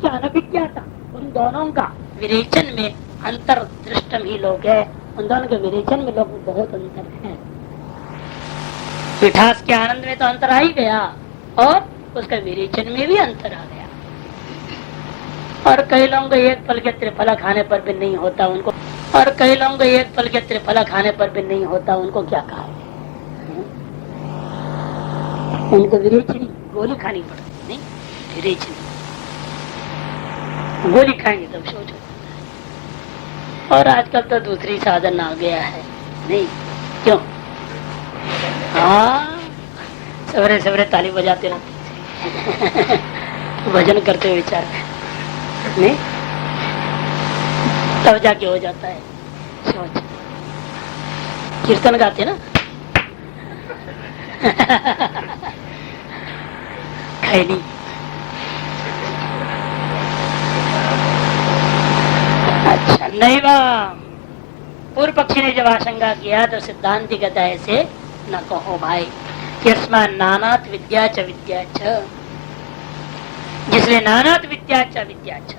उसके अनभिज्ञाता उन दोनों का विरेचन में अंतर दृष्टम ही लोग है। उन दोनों के विरेचन में लोग बहुत अंतर है। मिठास के आनंद में तो अंतर आ ही गया और उसका विरेचन में भी अंतर आ गया। और कई लोगों को एक फल के त्रिफला खाने पर भी नहीं होता उनको, और कई लोगों को एक फल के त्रिफला खाने पर भी नहीं होता, उनको क्या कहा है? उनको विरेचनी गोली खानी पड़ती नहीं, विरेचनी गोली खाएंगे तब सोच। और आजकल तो दूसरी साधन आ गया है नहीं क्यों? हाँ, सवेरे सवेरे ताली बजाते रहते भजन करते हुए विचार नहीं, तब जाके हो जाता है सोच। कीर्तन गाते ना खैनी। अच्छा नहीं बा, पूर्व पक्षी ने जब आशंका किया तो सिद्धांति कहता है ऐसे न कहो भाई, यस्मान् नानात विद्या च विद्या च, जिसलिए नानात विद्या च विद्या च,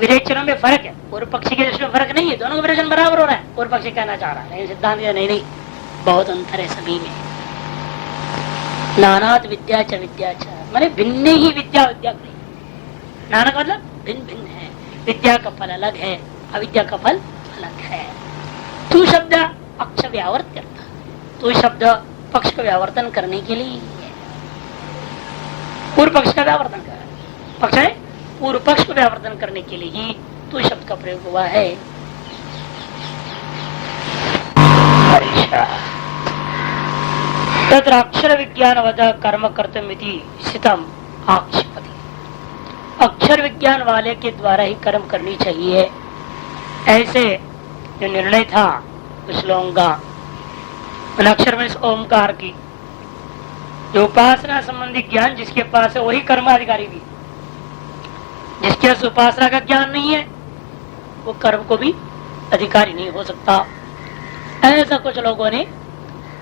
विरेचनों में फर्क है। पूर्व पक्षी के दृष्टि में फर्क नहीं है, दोनों का विरेचन बराबर हो रहा है। पूर्व पक्षी कहना चाह रहा है, सिद्धांत नहीं, बहुत अंतर है सभी में। नानात विद्या च विद्या च माने भिन्न ही विद्या विद्या नहीं, नाना का मतलब भिन्न भिन्न है। विद्या का फल अलग है, अविद्या का फल अलग है। तू शब्द अक्ष व्यावर्त, तू शब्द पक्ष का व्यावर्तन करने के लिए है। पूर्व पक्ष का व्यावर्तन कर पक्ष है, पूर्व पक्ष को व्यावर्तन करने के लिए ही तू शब्द का प्रयोग हुआ है। तत्र अक्षर विज्ञानवद कर्म कर्तव्यमिति स्थितम आक्षेपति, अक्षर विज्ञान वाले के द्वारा ही कर्म करनी चाहिए, ऐसे जो निर्णय था कुछ लोगों का। अक्षर में इस ओमकार की जो उपासना संबंधी ज्ञान जिसके पास है वही कर्माधिकारी भी, जिसके पास उपासना का ज्ञान नहीं है वो कर्म को भी अधिकारी नहीं हो सकता। ऐसा कुछ लोगों ने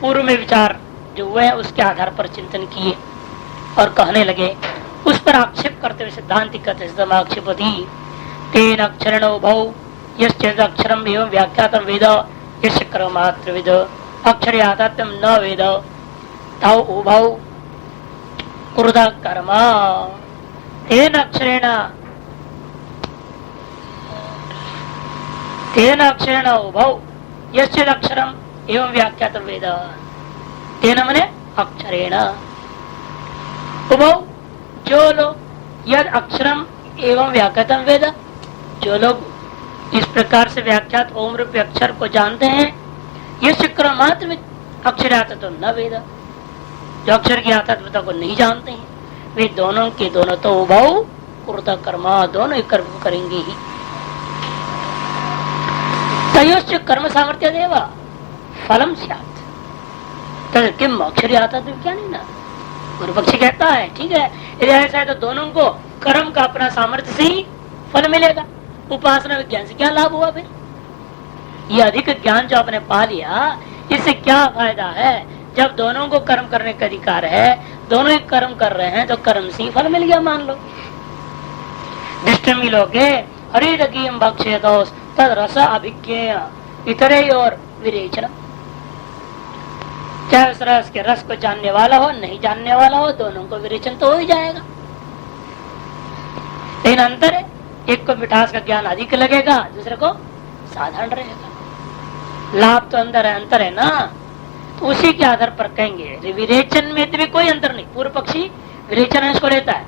पूर्व में विचार जो हुए हैं उसके आधार पर चिंतन किए और कहने लगे, उस पर आक्षेप करते हुए सिद्धांति कहते आक्षेपति तेन अक्षरण उभौ यश्चेद अक्षरम एवं व्याख्यातम वेद यस्य कर्ममात्र विद अक्षर याथात्म्यम न वेद तौ उभौ कुरुद कर्म। तेन अक्षरेण उभौ यश्चेद अक्षरम एवं व्याख्यातम वेद, तेन मने अक्षरेण उभौ, जो लोग यद अक्षरम एवं व्याख्यातम वेद, जो लोग इस प्रकार से व्याख्यात ओम रूपी अक्षर को जानते हैं, ये शुक्र मात्र अक्षर आता तो न वेद, जो अक्षर की आत्मता को नहीं जानते हैं, वे दोनों के दोनों तो उभौ कुरुता कर्मा, दोनों ही कर्म करेंगे ही। तयोश्च कर्म सामर्थ्य देवा फलम स्यात्, तद किम अक्षर आता तो क्या नहीं ना। पूर्व पक्षी कहता है ठीक है, यदि ऐसा है तो दोनों को कर्म का अपना सामर्थ्य से ही फल मिलेगा, उपासना विज्ञान से क्या लाभ हुआ? फिर ये अधिक ज्ञान जो आपने पा लिया इससे क्या फायदा है? जब दोनों को कर्म करने का अधिकार है, दोनों ही कर्म कर रहे हैं तो कर्म से ही फल मिल गया मान लो। दृष्टि लोगे हरिम भक्षेतोस तद रस अभिज्ञेय इतरे और विरेचन, चाहे उस रस के रस को जानने वाला हो नहीं जानने वाला हो, दोनों को विरेचन तो हो ही जाएगा। लेकिन अंतर है, एक को मिठास का ज्ञान अधिक लगेगा, दूसरे को साधारण रहेगा। लाभ तो अंदर है, अंतर है ना, तो उसी के आधार पर कहेंगे। विरेचन में भी कोई अंतर नहीं, पूर्व पक्षी विरेचन इसको लेता है,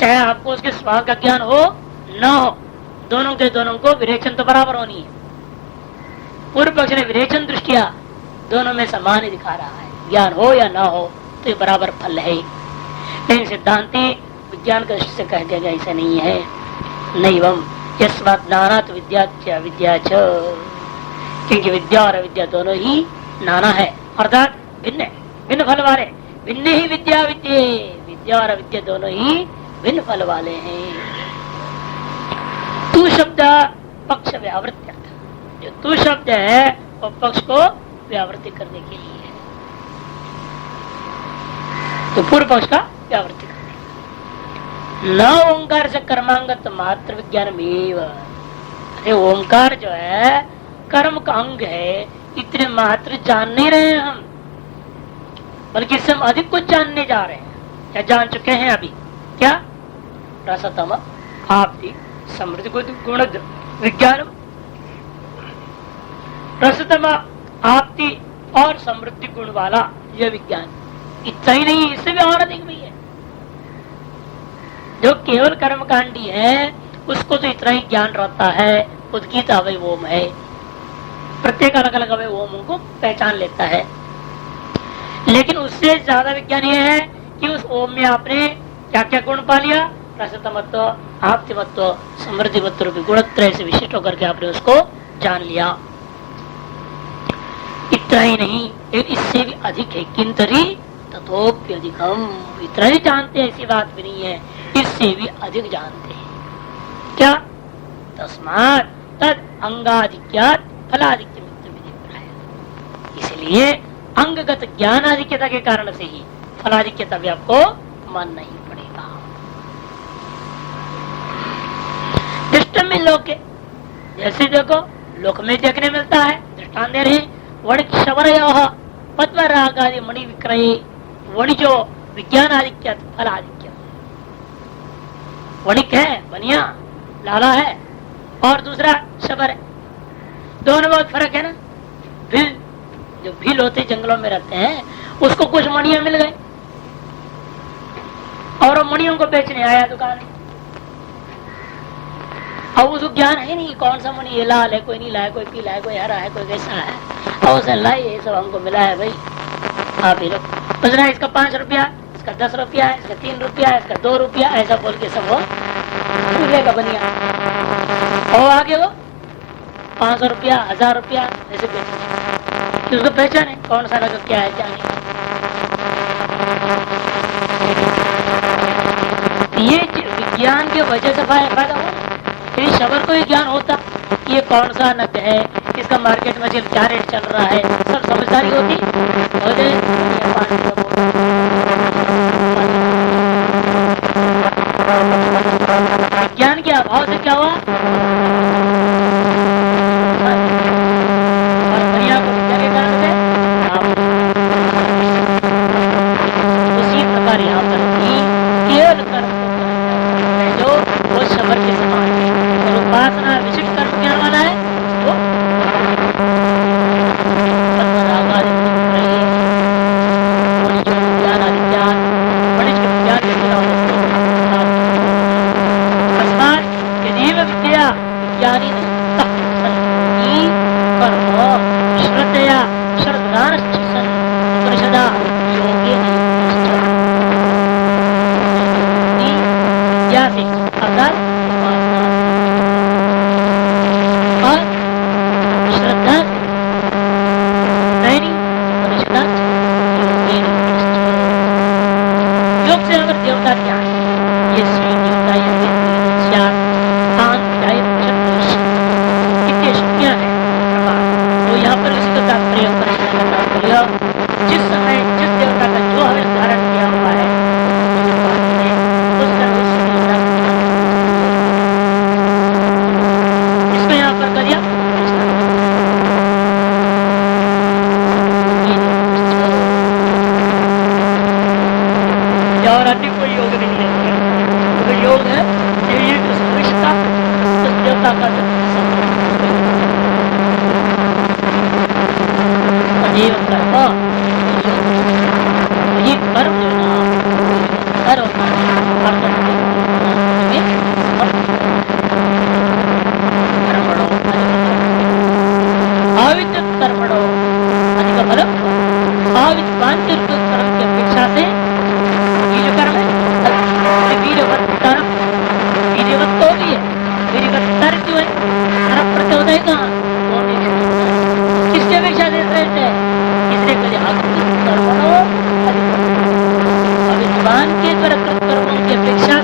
चाहे आपको उसके स्वाद का ज्ञान हो न हो, दोनों के दोनों को विरेचन तो बराबर होनी है। पूर्व पक्ष ने विरेचन दृष्टिया दोनों में समान ही दिखा रहा है, ज्ञान हो या ना हो तो ये बराबर फल है। लेकिन सिद्धांति विज्ञान का दृष्टि से कह देगा ऐसा नहीं है। नैवम यस्मात् नानात विद्या च विद्या च, क्योंकि विद्या और अविद्या दोनों ही नाना है, अर्थात भिन्न भिन्न फल वाले, भिन्न ही विद्या विद्ये, विद्या और अविद्या दोनों ही भिन्न फल वाले हैं। तू शब्द पक्ष व्यावृत्ति, जो तू शब्द है वो पक्ष को व्यावृत्ति करने के लिए है, तो पूर्व पक्ष का व्यावृत्ति करने। न ओंकार से कर्मांगत मात्र विज्ञान में। अरे ओंकार जो है कर्म का अंग है, इतने मात्र जान नहीं रहे हैं हम, बल्कि इससे हम अधिक कुछ जानने जा रहे हैं या जान चुके हैं अभी। क्या? रसतम आपति समृद्धि गुण विज्ञान, रसतम आपति और समृद्धि गुण वाला यह विज्ञान। इतना ही नहीं, इससे भी और अधिक भी है। जो केवल कर्मकांडी है उसको तो इतना ही ज्ञान रहता है, उद्गीत अवय ओम है, प्रत्येक अलग अलग अवय ओम को पहचान लेता है। लेकिन उससे ज्यादा विज्ञान यह है कि उस ओम में आपने क्या क्या गुण पा लिया, रसतमत्व, आप्तिमत्व, समृद्धिमत्व रूपी गुणत्रय से विशिष्ट होकर के आपने उसको जान लिया। इतना ही नहीं, इससे भी अधिक है, किंतरी तथोप्य अधिकम। इतना ही जानते हैं ऐसी बात भी नहीं है, इससे भी अधिक जानते हैं। क्या? तस्मात् तद अंगाधिक्यात् फलाधिक्य मित्र। इसलिए अंगगत ज्ञान अधिक्यता के कारण से ही फलाधिक्यता भी आपको मन नहीं पड़ेगा। दृष्टि में लोक, जैसे देखो लोक में देखने मिलता है, दृष्टान दे रहे वणिक शवर पद्म राग आदि मणि विक्रय, वणिजो विज्ञान आधिक्य फल आधिक्य। वणिक है बनिया लाला है और दूसरा शबर है, दोनों बहुत फर्क है ना। भील, जो भील होते जंगलों में रहते हैं उसको कुछ मणियां मिल गए और वो मणियों को बेचने आया दुकान में। अब उसको ज्ञान है नहीं कौन सा मणि, ये लाल है, कोई नीला है, कोई पीला है, कोई हरा है, कोई कैसा है। और उसे लाई ये सब हमको मिला है भाई, आप ही लोग उसने इसका 5 रुपया, इसका 10 रुपया, इसका 3 रुपया, इसका 2 रुपया, ऐसा बोल के सब वो का बनिया। और आगे वो 500 रुपया, 1000 रुपया ऐसे बेचते कि उसको पहचान है कौन सा नगद क्या है क्या नहीं। ये विज्ञान के वजह से फायदा हुआ। यदि शबर को ही ज्ञान होता कि ये कौन सा नग है, इसका मार्केट में क्या रेट चल रहा है, सब समझदारी होती। विज्ञान के अभाव से क्या हुआ, और दुनिया को विद्या के कारण से उसी प्रकार यहाँ पर भी केवल कर्म को जो वो शबर के समान है, और उपासना विशिष्ट कर्म ज्ञान वाला है वो ज्ञानी नहीं कर्म श्रद्धया श्रद्धान परिषदा योग्य नहीं अर्थात और श्रद्धा नहीं परिषदा योग से अगर देवता क्या है, ये श्री देवता या तो यहाँ पर उसी का तात्पर्य जिस समय जिस देवता का जो हमें धारण किया हुआ है इसको यहाँ पर कर दिया। और अन्य कोई योग नहीं है, तो योग है ये रिश्ता उस देवता का ये कर्म, ये कर्म जो ना कर्म आवित कर्मणो अधिक फल, आविद्वान के कर्म की अपेक्षा से ये जो कर्म है वीरवत्तर वीरवत्त हो गई है, वीरवत्तर क्यों है, हर प्रचोदय कहाँ किसके अपेक्षा से श्रेष्ठ है, किसने कर्मणो अविद्वान के द्वारा कर्मों की अपेक्षा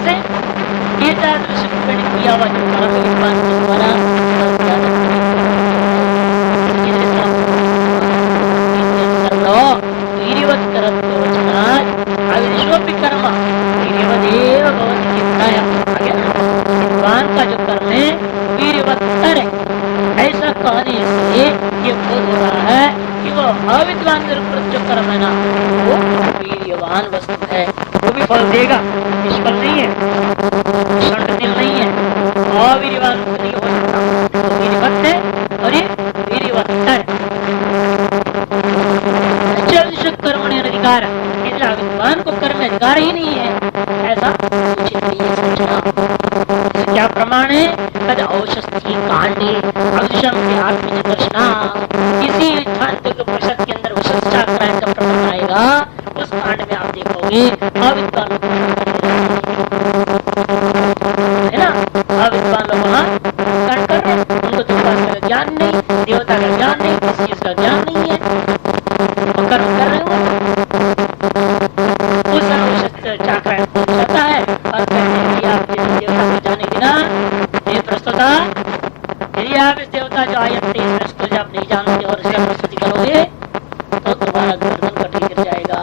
अविद्वान निरकृत जो कर्म है ना वो वीर्यवान वस्तु है, वो भी फल देगा, निष्फल नहीं है, षंडतिल नहीं है, अवीर्यवान नहीं हो सकता, तो वीर्यवत है और ये वीर्यवत है। कर्म ने अधिकार, इसलिए अविद्वान को कर्म में अधिकार ही नहीं है, ऐसा उचित नहीं है समझना। क्या प्रमाण है? कद औषधि कांडे अदृशम के आत्मदर्शना, इसी छांदोग्य परिषद के अंदर औषध चाक्रायण का प्रमाण आएगा, उस कांड में आप देखोगे अविद्वान है ना, अविद्वान लोग वहाँ कांड कर रहे हैं, उनको तो का ज्ञान नहीं, देवता का ज्ञान नहीं, किसी चीज का ज्ञान नहीं है, और कर्म कर रहे हो उस औषध चाक्रायण जाता है और कहते हैं कि आप देवता को जाने बिना ये प्रस्तुता, यदि आप इस देवता जो आयत 23 को आप नहीं जानते और इसका प्रस्तुति करोगे तो तुम्हारा गर्दन कटी गिर जाएगा।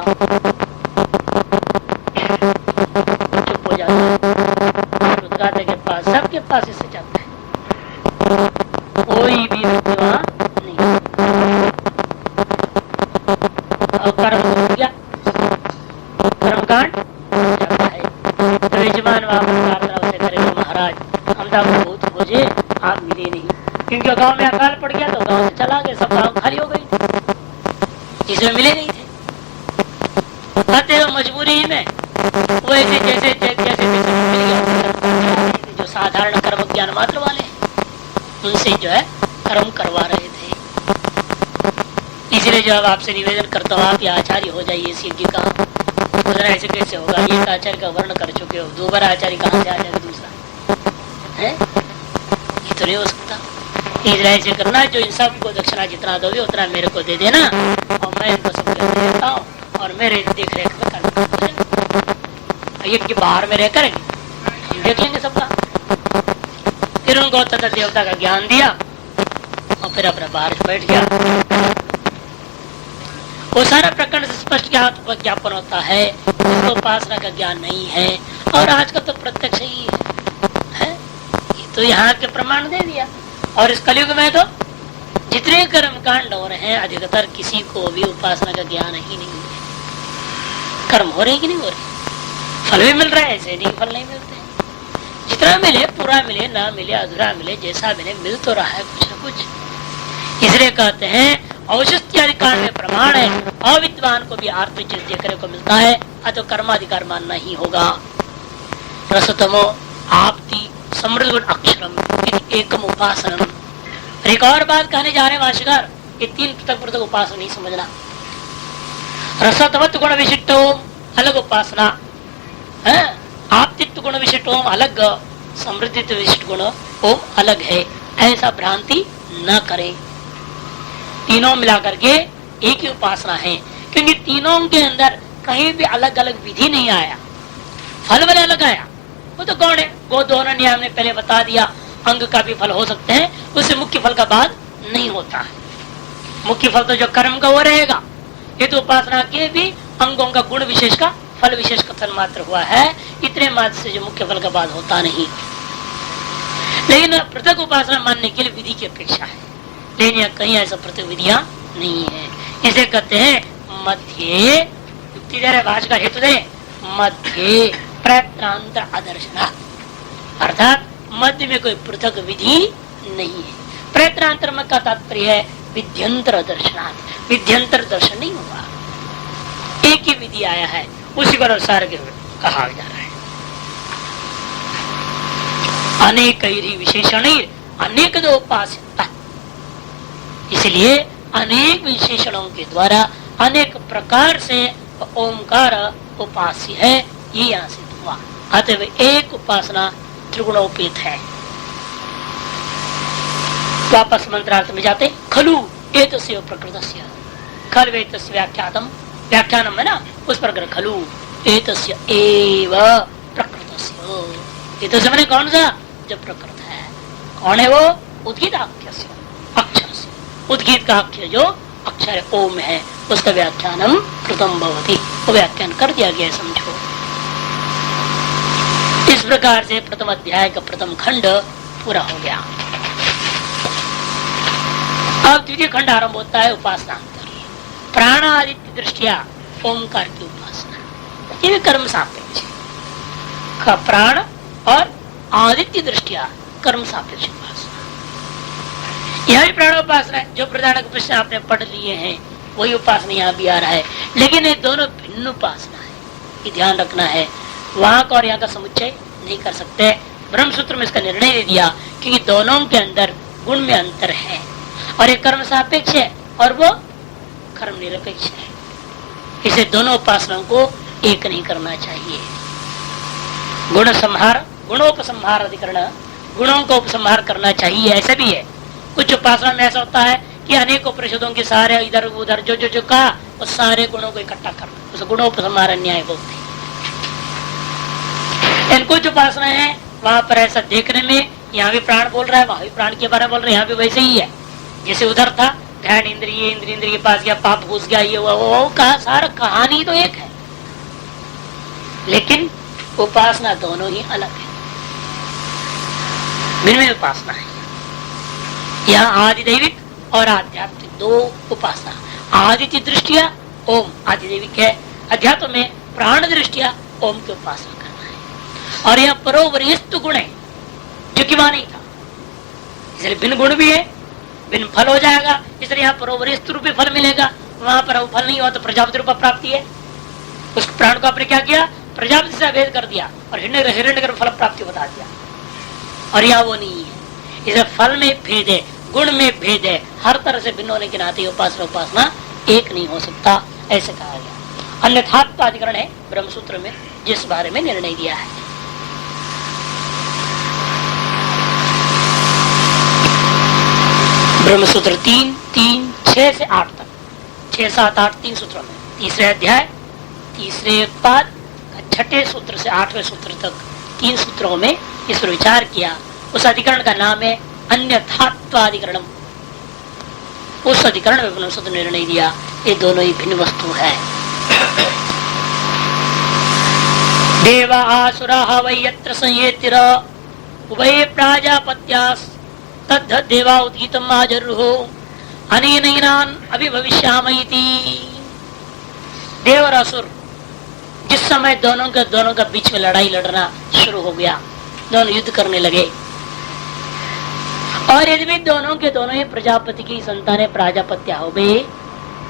चुप हो जाता है, रुद्राते के पास सबके पास इससे जाता है, कोई भी व्यक्ति वहां नहीं। और कर्म हो गया, कर्मकांड जाता है, तो यजमान वहां प्रार्थना से करेगा, महाराज हम तो आपको बहुत खोजे, आप मिले नहीं, क्योंकि गांव में अकाल पड़ गया तो गांव से चला गया, सब गांव खाली हो गई, इसमें मिले नहीं थे, आते हो मजबूरी में वैसे जैसे जैसे मिल गया, जो साधारण कर्म ज्ञान मात्र वाले उनसे जो है कर्म करवा रहे थे। इसलिए जब आपसे निवेदन करता हूँ आप ये आचार्य हो जाइए शिव जी का, ऐसे कैसे होगा, एक आचार्य का वर्ण कर चुके हो, दोबारा आचार्य कहाँ से आ जाएगा दूसरा है, ये तो नहीं हो सकता। इसलिए ऐसे करना, जो इन सब को दक्षिणा जितना दोगे उतना मेरे को दे देना और मैं इनको सब देता हूँ और मेरे देख रेख में यज्ञ बाहर में रह करेंगे, देख लेंगे सबका। फिर उनको तथा देवता का ज्ञान दिया और फिर अपना बाहर बैठ गया। वो सारा प्रकरण से स्पष्ट ज्ञापन होता है, जिसको उपासना का ज्ञान नहीं है, और आज का तो प्रत्यक्ष ही है? ये तो यहाँ के प्रमाण दे दिया। और इस कलयुग में तो जितने कर्म कांड हो रहे हैं अधिकतर किसी को भी उपासना का ज्ञान ही नहीं है। कर्म हो रहे कि नहीं हो रहे, फल भी मिल रहा है, ऐसे नहीं फल नहीं मिलते, जितना मिले पूरा मिले, ना मिले अधूरा मिले, जैसा मिले मिल तो रहा है कुछ न कुछ। इसलिए कहते हैं औषध्याधिकार में प्रमाण है, अविद्वान को भी आर्थ चीज देखने को मिलता है, अतः कर्माधिकार मानना ही होगा। रसतमो आपती समृद्ध गुण अक्षरम एकम उपासनम। एक और बात कहने जा रहे हैं भाष्यकार, ये तीन पृथक पृथक उपासना नहीं समझना। रसतवत्व गुण विशिष्ट ओम अलग उपासना है, आपतित्व गुण विशिष्ट ओम अलग, समृद्धित्व विशिष्ट गुण ओम अलग है, ऐसा भ्रांति न करें। तीनों मिला करके एक ही उपासना है, क्योंकि तीनों के अंदर कहीं भी अलग अलग विधि नहीं आया, फल वाले अलग आया। वो तो कौन है, वो दोनों नियम ने पहले बता दिया, अंग का भी फल हो सकते हैं, उससे मुख्य फल का बाद नहीं होता है। मुख्य फल तो जो कर्म का वो रहेगा, ये तो उपासना के भी अंगों का गुण विशेष का फल विशेष कथन मात्र हुआ है, इतने मात्र से जो मुख्य फल का बाद होता नहीं। लेकिन पृथक उपासना मानने के लिए विधि की अपेक्षा है, लेकिन यहाँ कहीं ऐसा पृथक विधियां नहीं है। इसे कहते हैं मध्य, युक्ति दे रहे भाषा हेतु दे, मध्य प्रयत्नांतर आदर्शना, अर्थात मध्य में कोई पृथक विधि नहीं है। प्रयत्नांतर में का तात्पर्य है विध्यंतर दर्शनार्थ, विध्यंतर दर्शन नहीं हुआ, एक ही विधि आया है, उसी पर अनुसार कहा जा रहा है। अनेक विशेषण अनेक दो उपास्यता, इसलिए अनेक विशेषणों के द्वारा अनेक प्रकार से ओमकार उपास्य है, ये यहाँ सिद्ध हुआ। अतः एक उपासना त्रिगुणोपेत है। वापस मंत्रार्थ में जाते, खलु एतस्य प्रकृतस्य, खल वेतस्य व्याख्यातम, व्याख्यानम है ना, उस प्रकार खलु एतस्य एव प्रकृतस्य, एतस्य माने कौन सा, जो प्रकृत है। कौन है वो, उद्गीताख्यस्य अक्षर से, उद्गीत का अक्षर जो अक्षर ओम है, उसका व्याख्यानम कृतम भवति, वो व्याख्यान कर दिया गया समझो। इस प्रकार से प्रथम अध्याय का प्रथम खंड पूरा हो गया। अब द्वितीय खंड आरंभ होता है उपासना। प्राणादित्य दृष्टिया ओंकार की उपासना, ये भी कर्म सापेक्ष है। प्राण और आदित्य दृष्टिया कर्म सापेक्ष उपासना, यह भी प्राणोपासना है। जो प्रधान प्रश्न आपने पढ़ लिए हैं वही उपासना यहाँ भी आ रहा है, लेकिन ये दोनों भिन्न उपासना है, ये ध्यान रखना है। वहां का और यहाँ का समुच्चय नहीं कर सकते। ब्रह्मसूत्र में इसका निर्णय दे दिया क्योंकि दोनों के अंदर गुण में अंतर है, और एक कर्म सापेक्ष है और वो कर्म निरपेक्ष है। इसे दोनों उपासनाओं को एक नहीं करना चाहिए। गुण संहार, गुणोपसंहार अधिकरण, गुणों को उपसंहार करना चाहिए, ऐसा भी है। कुछ उपासना में ऐसा होता है कि अनेक उपनिषदों के सारे इधर उधर जो कहा वो सारे गुणों को इकट्ठा करना, उसे गुणोपसंहार न्याय बोलते हैं। कुछ उपासना है वहां पर ऐसा देखने में, यहाँ भी प्राण बोल रहा है, वहां भी प्राण के बारे में बोल रहे हैं, यहाँ भी वैसे ही है। जैसे उधर था ध्यान इंद्रिय, इंद्रिय के पास गया, पाप घुस गया, ये वो कहा, सारा कहानी तो एक है, लेकिन उपासना दोनों ही अलग है, भिन्न उपासना है। यहाँ आदिदैविक और आध्यात्मिक दो उपासना। आदित्य दृष्टिया ओम आदिदैविक है, अध्यात्म में प्राण दृष्टिया ओम की उपासना करना है। और यह परोवरिष्ठ गुण है जो कि वहां नहीं था, इसलिए भिन्न गुण भी है, भिन्न फल हो जाएगा, इसलिए यहाँ परोवरिष्ठ रूपी फल मिलेगा। वहां पर वो फल नहीं हुआ तो प्रजापति रूप प्राप्ति है। उस प्राण को आपने क्या किया, प्रजापति से भेद कर दिया और हिरण्यगर्भ फल प्राप्ति बता दिया, और यहाँ वो नहीं है। इसे फल में भेद है, गुण में भेद है, हर तरह से भिन्न होने के नाते उपासना एक नहीं हो सकता, ऐसे कहा गया। अन्यथात्वाधिकरण है ब्रह्मसूत्र में, जिस बारे में निर्णय दिया है। ब्रह्मसूत्र 3:6 से 8 तक, 6, 7, 8 3 सूत्रों में, तीसरे अध्याय तीसरे पाद छठे सूत्र से 8वें सूत्र तक 3 सूत्रों में इस पर विचार किया। उस अधिकरण का नाम है अन्यथात्वाधिकरण। उस अधिकरण में ब्रह्मसूत्र ने निर्णय दिया ये दोनों ही भिन्न वस्तु है। देवा आसुरा वै यत्र संयेतिर उभय प्राजापत्यास तद्ध देवा उद्गीतम आजरुहो अनेनैनान अभिभविष्यामइति। देव और असुर जिस समय दोनों का बीच में लड़ाई लड़ना शुरू हो गया, दोनों युद्ध करने लगे, और यदि भी दोनों के दोनों ही प्रजापति की संतान है, प्राजापत्या हो गई,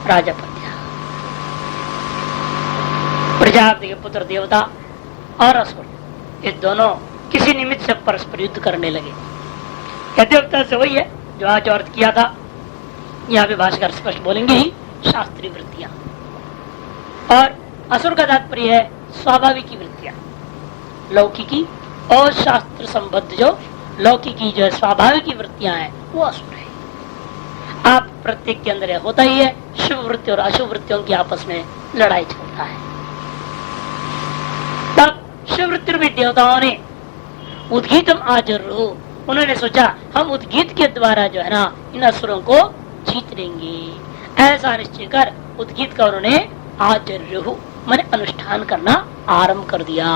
प्राजापत्या प्रजापति के पुत्र देवता और असुर, ये दोनों किसी निमित्त से परस्पर युद्ध करने लगे। देवता से वही है जो आज अर्थ किया था, यहाँ पे भाषाकार स्पष्ट बोलेंगे ही, शास्त्रीय वृत्तियां। और असुर का तात्पर्य है स्वाभाविक वृत्तियां, लौकिकी और शास्त्र संबद्ध जो लौकिकी जो स्वाभाविक वृत्तियां हैं वो असुर है। आप प्रत्येक के अंदर होता ही है, शुभ वृत्ति और अशुभ वृत्तियों की आपस में लड़ाई चलता है। तब शुभ वृत्ति रूपी देवताओं ने उद्गीतम आजरू, उन्होंने सोचा हम उद्गीत के द्वारा जो है ना इन असुरों को जीत लेंगे। ऐसा निश्चय कर उद्गीत का उन्होंने आचर्य मैंने अनुष्ठान करना आरंभ कर दिया,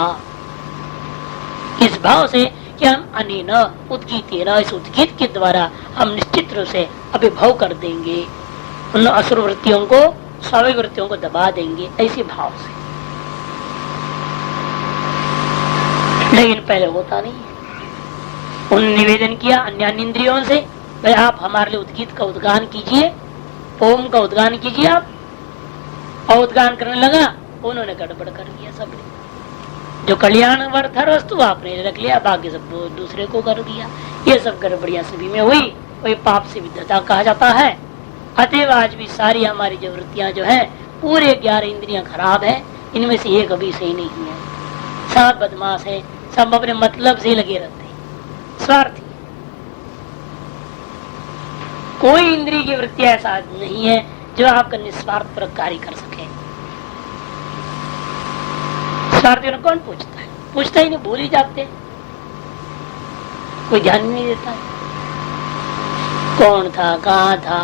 इस भाव से कि हम अनेन उद्गीतेन, इस उद्गीत के द्वारा हम निश्चित रूप से अभिभव कर देंगे, उन असुर वृत्तियों को, स्वाभाविक वृत्तियों को दबा देंगे, ऐसी भाव से। लेकिन पहले होता नहीं है। उन्होंने निवेदन किया अन्य इंद्रियों से, भाई आप हमारे लिए उद्गीत का उद्गान कीजिए, ओम का उद्गान कीजिए आप। और उद्गान करने लगा, उन्होंने गड़बड़ कर दिया। सबने जो कल्याणवर्थ वस्तु आपने रख लिया, बाकी सब दूसरे को कर दिया। ये सब गड़बड़ियां सभी में हुई, वही पाप से विद्धता कहा जाता है। अतएव आज भी सारी हमारी जो वृत्तियां जो है, पूरे 11 इंद्रियां खराब है, इनमें से एक अभी सही नहीं है। सब बदमाश है, सब अपने मतलब से लगे रहते हैं, स्वार्थी। कोई इंद्रिय की वृत्ति ऐसा नहीं है जो आपका निस्वार्थ पर कार्य कर सके। स्वार्थी कौन पूछता है? पूछता ही नहीं, भूल ही जाते, कोई ध्यान नहीं देता है कौन था, कहाँ था।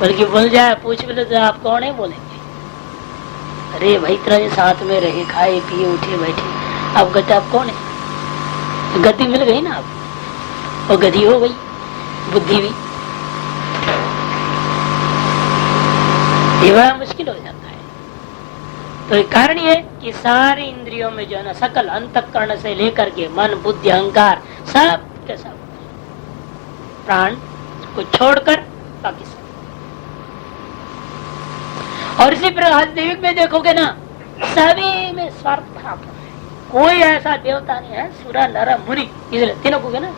बल्कि बोल जाए, पूछ बोले तो आप कौन है, बोलेंगे अरे भाई तेरे साथ में रहे, खाए पिए, उठे बैठे, अब कहते आप कौन है? गति मिल गई ना, आप और गधी हो गई बुद्धि भी। ये बड़ा मुश्किल हो जाता है। तो एक कारण ये कि सारी इंद्रियों में जो है ना, सकल अंतःकरण से लेकर के मन बुद्धि अहंकार सब के सब प्राण को छोड़कर बाकी सब। और इसी प्रकार देविक में देखोगे ना, सभी में स्वार्थ भाव है। कोई ऐसा देवता नहीं है, सुरा नर मुनि, इसलिए तीनों को ना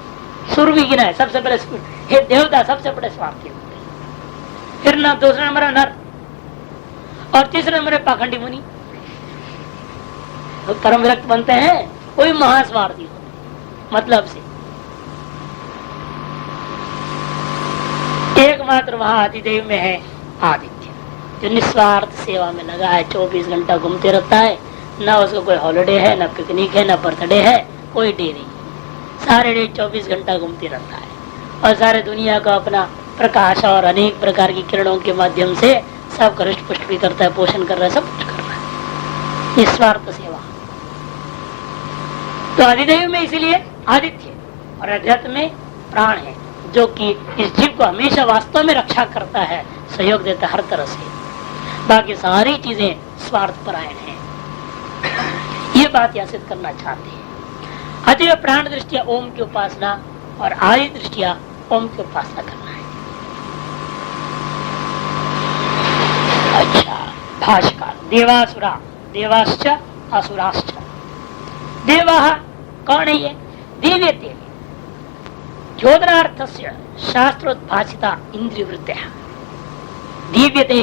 सुर भी गिना है सबसे पहले। हे देवता सबसे बड़े स्वार्थी होते हैं, फिर ना दूसरा नंबर नर, और तीसरे नंबर पाखंडी मुनि। तो परम विरक्त बनते हैं, कोई महास्वार्थी होते मतलब से। एकमात्र वहां आदिदेव में है आदित्य, जो निस्वार्थ सेवा में लगा है, 24 घंटा घूमते रहता है। न उसको कोई हॉलिडे है, न पिकनिक है, न बर्थडे है, कोई डे नहीं। सारे डे 24 घंटा घूमते रहता है और सारे दुनिया को अपना प्रकाश और अनेक प्रकार की किरणों के माध्यम से सबका हृष्ट पुष्ट भी करता है, पोषण कर रहा है, सब कुछ कर रहा है, निस्वार्थ सेवा। तो आदिदेव में इसीलिए आदित्य और अध्यात्म में प्राण है, जो कि इस जीव को हमेशा वास्तव में रक्षा करता है, सहयोग देता है हर तरह से। बाकी सारी चीजें स्वार्थ परायण है, ये बात यहाँ सिद्ध करना चाहते हैं। अतः प्राण दृष्टिया ओम की उपासना और आदि दृष्टिया ओम की उपासना करना है। अच्छा, भाष्यकार देवासुरा देवाश्च असुराश्च। देवा कौन है ये? दिव्यते चोदनार्थस्य शास्त्रोद्भाषिता इंद्रिय वृत्तिः। दिव्यते